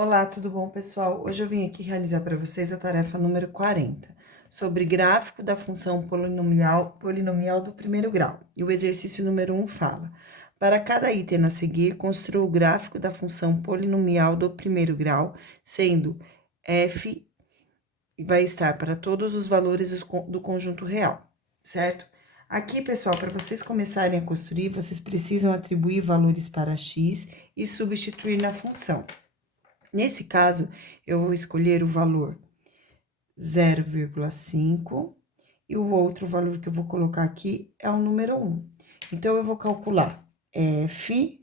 Olá, tudo bom, pessoal? Hoje eu vim aqui realizar para vocês a tarefa número 40, sobre gráfico da função polinomial do primeiro grau. E o exercício número 1 fala: para cada item a seguir, construa o gráfico da função polinomial do primeiro grau, sendo f vai estar para todos os valores do conjunto real, certo? Aqui, pessoal, para vocês começarem a construir, vocês precisam atribuir valores para x e substituir na função. Nesse caso, eu vou escolher o valor 0,5 e o outro valor que eu vou colocar aqui é o número 1. Então, eu vou calcular f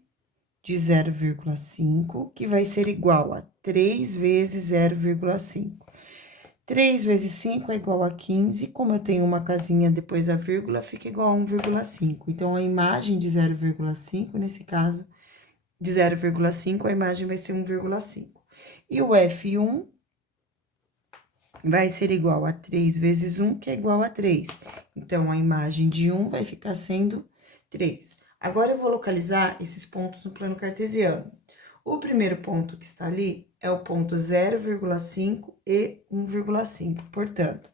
de 0,5, que vai ser igual a 3 vezes 0,5. 3 vezes 5 é igual a 15, como eu tenho uma casinha depois da vírgula, fica igual a 1,5. Então, a imagem de 0,5, nesse caso, de 0,5, a imagem vai ser 1,5. E o F1 vai ser igual a 3 vezes 1, que é igual a 3. Então, a imagem de 1 vai ficar sendo 3. Agora, eu vou localizar esses pontos no plano cartesiano. O primeiro ponto que está ali é o ponto 0,5 e 1,5. Portanto,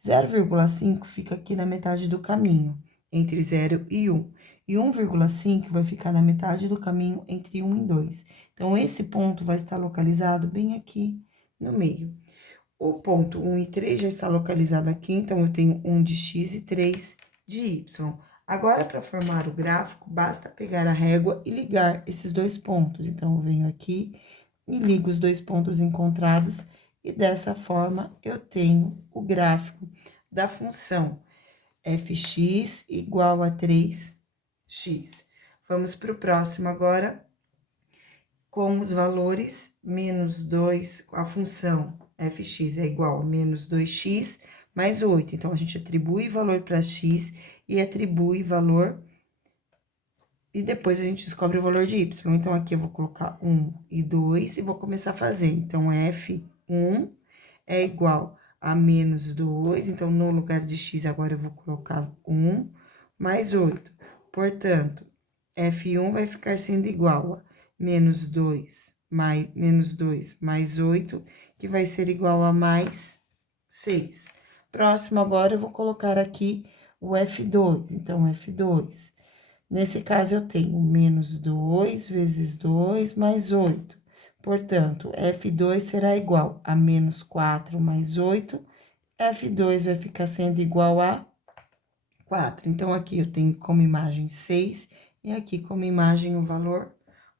0,5 fica aqui na metade do caminho, entre 0 e 1. E 1,5 vai ficar na metade do caminho entre 1 e 2. Então, esse ponto vai estar localizado bem aqui no meio. O ponto 1 e 3 já está localizado aqui, então, eu tenho 1 de x e 3 de y. Agora, para formar o gráfico, basta pegar a régua e ligar esses dois pontos. Então, eu venho aqui e ligo os dois pontos encontrados, e dessa forma, eu tenho o gráfico da função fx igual a 3x. Vamos para o próximo agora, com os valores menos 2, a função fx é igual a menos 2x mais 8. Então, a gente atribui valor para x e atribui valor, e depois a gente descobre o valor de y. Então, aqui eu vou colocar 1 e 2 e vou começar a fazer. Então, f1 é igual a menos 2, então, no lugar de x, agora eu vou colocar 1 mais 8. Portanto, f1 vai ficar sendo igual a menos 2 mais 8, que vai ser igual a mais 6. Próximo, agora, eu vou colocar aqui o f2. Então, f2, nesse caso, eu tenho menos 2 vezes 2 mais 8. Portanto, f2 será igual a menos 4 mais 8. f2 vai ficar sendo igual a 4. Então, aqui eu tenho como imagem 6 e aqui como imagem o valor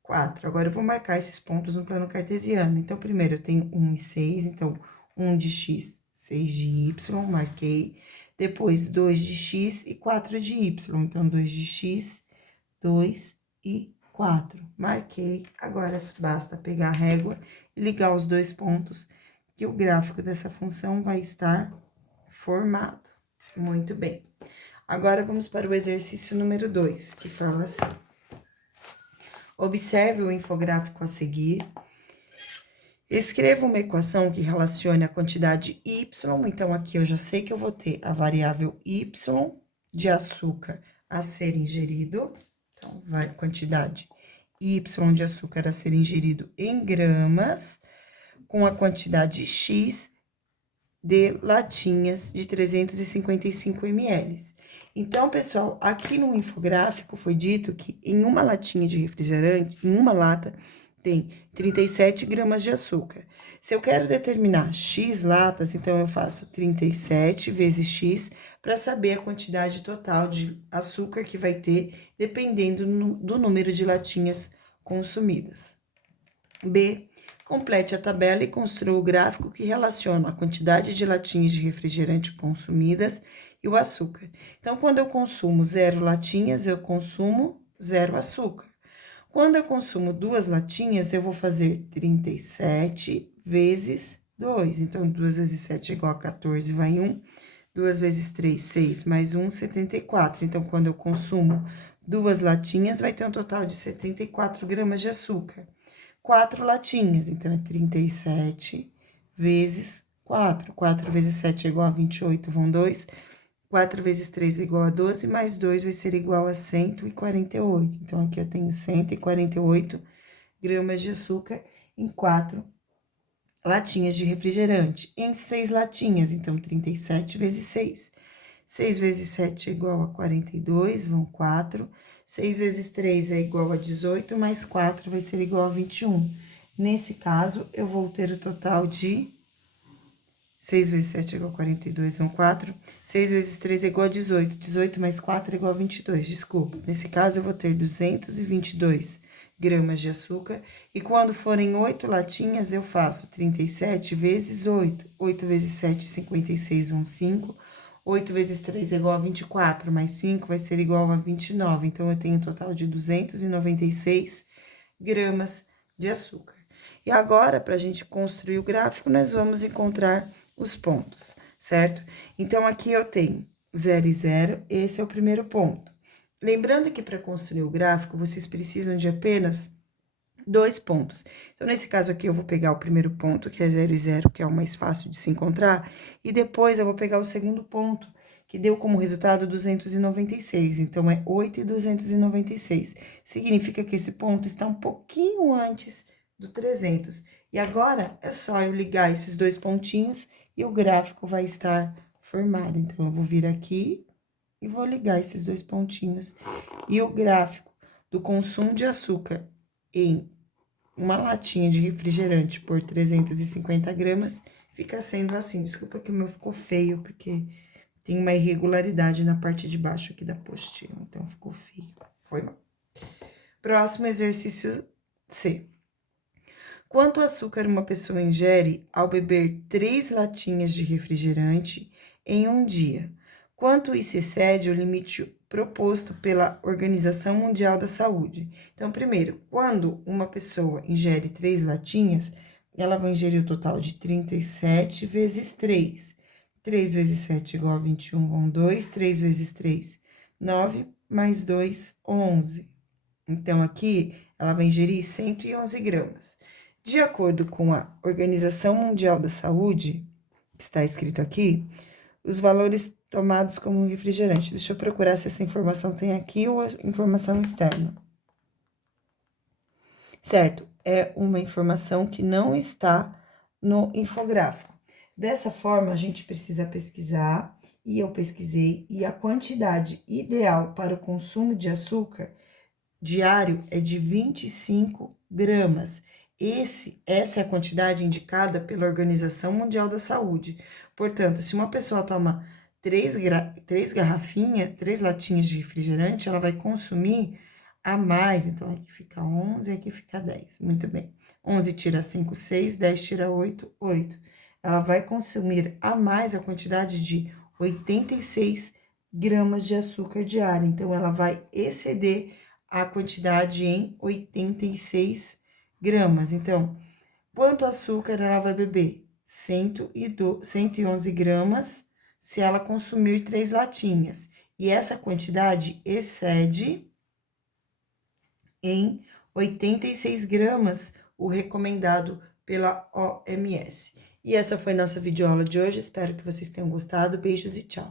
4. Agora, eu vou marcar esses pontos no plano cartesiano. Então, primeiro, eu tenho 1 e 6, então, 1 de x, 6 de y, marquei. Depois, 2 de x e 4 de y. Então, 2 de x, 2 e 4. Marquei. Agora, basta pegar a régua e ligar os dois pontos, que o gráfico dessa função vai estar formado. Muito bem. Agora, vamos para o exercício número 2, que fala assim: observe o infográfico a seguir. Escreva uma equação que relacione a quantidade y. Então, aqui eu já sei que eu vou ter a variável y de açúcar a ser ingerido. Então, vai quantidade y de açúcar a ser ingerido em gramas, com a quantidade x de latinhas de 355 ml. Então, pessoal, aqui no infográfico foi dito que em uma latinha de refrigerante, em uma lata, tem 37 gramas de açúcar. Se eu quero determinar x latas, então eu faço 37 vezes x para saber a quantidade total de açúcar que vai ter, dependendo do número de latinhas consumidas. B. Complete a tabela e construa o gráfico que relaciona a quantidade de latinhas de refrigerante consumidas e o açúcar. Então, quando eu consumo 0 latinhas, eu consumo 0 açúcar. Quando eu consumo 2 latinhas, eu vou fazer 37 vezes 2. Então, 2 vezes 7 é igual a 14, vai 1. 2 vezes 3, 6, mais 1, 74. Então, quando eu consumo 2 latinhas, vai ter um total de 74 gramas de açúcar. 4 latinhas, então, é 37 vezes 4. 4 vezes 7 é igual a 28, vão 2. 4 vezes 3 é igual a 12, mais 2 vai ser igual a 148. Então, aqui eu tenho 148 gramas de açúcar em 4 latinhas de refrigerante em 6 latinhas, então 37 vezes 6. 6 vezes 7 é igual a 42, vão 4. 6 vezes 3 é igual a 18, mais 4 vai ser igual a 21. Nesse caso, eu vou ter o total de 6 vezes 7 é igual a 42, vão 4. 6 vezes 3 é igual a 18. 18 mais 4 é igual a 22, desculpa. Nesse caso, eu vou ter 222 gramas de açúcar. E quando forem 8 latinhas, eu faço 37 vezes 8. 8 vezes 7, 56, vão 5. 8 vezes 3 é igual a 24, mais 5 vai ser igual a 29. Então, eu tenho um total de 296 gramas de açúcar. E agora, para a gente construir o gráfico, nós vamos encontrar os pontos, certo? Então, aqui eu tenho 0 e 0, esse é o primeiro ponto. Lembrando que para construir o gráfico, vocês precisam de apenas 2 pontos. Então, nesse caso aqui, eu vou pegar o primeiro ponto, que é 0 e 0, que é o mais fácil de se encontrar, e depois eu vou pegar o segundo ponto, que deu como resultado 296. Então, é 8 e 296. Significa que esse ponto está um pouquinho antes do 300. E agora, é só eu ligar esses 2 pontinhos e o gráfico vai estar formado. Então, eu vou vir aqui e vou ligar esses 2 pontinhos. E o gráfico do consumo de açúcar em uma latinha de refrigerante por 350 gramas fica sendo assim. Desculpa que o meu ficou feio, porque tem uma irregularidade na parte de baixo aqui da apostila, então ficou feio. Foi mal. Próximo exercício C. Quanto açúcar uma pessoa ingere ao beber 3 latinhas de refrigerante em um dia? Quanto isso excede o limite proposto pela Organização Mundial da Saúde? Então, primeiro, quando uma pessoa ingere 3 latinhas, ela vai ingerir o total de 37 vezes 3. 3 vezes 7 igual a 21, vão 2. 3 vezes 3, 9, mais 2, 11. Então, aqui, ela vai ingerir 111 gramas. De acordo com a Organização Mundial da Saúde, que está escrito aqui, os valores tomados como refrigerante. Deixa eu procurar se essa informação tem aqui ou a informação externa. Certo, é uma informação que não está no infográfico. Dessa forma, a gente precisa pesquisar, e eu pesquisei, e a quantidade ideal para o consumo de açúcar diário é de 25 gramas. Essa é a quantidade indicada pela Organização Mundial da Saúde. Portanto, se uma pessoa toma 3 latinhas de refrigerante, ela vai consumir a mais. Então, aqui fica 11, aqui fica 10. Muito bem. 11 tira 5, 6, 10 tira 8, 8. Ela vai consumir a mais a quantidade de 86 gramas de açúcar diário. Então, ela vai exceder a quantidade em 86 gramas. Então, quanto açúcar ela vai beber? 111 gramas se ela consumir 3 latinhas. E essa quantidade excede em 86 gramas o recomendado pela OMS. E essa foi nossa videoaula de hoje. Espero que vocês tenham gostado. Beijos e tchau!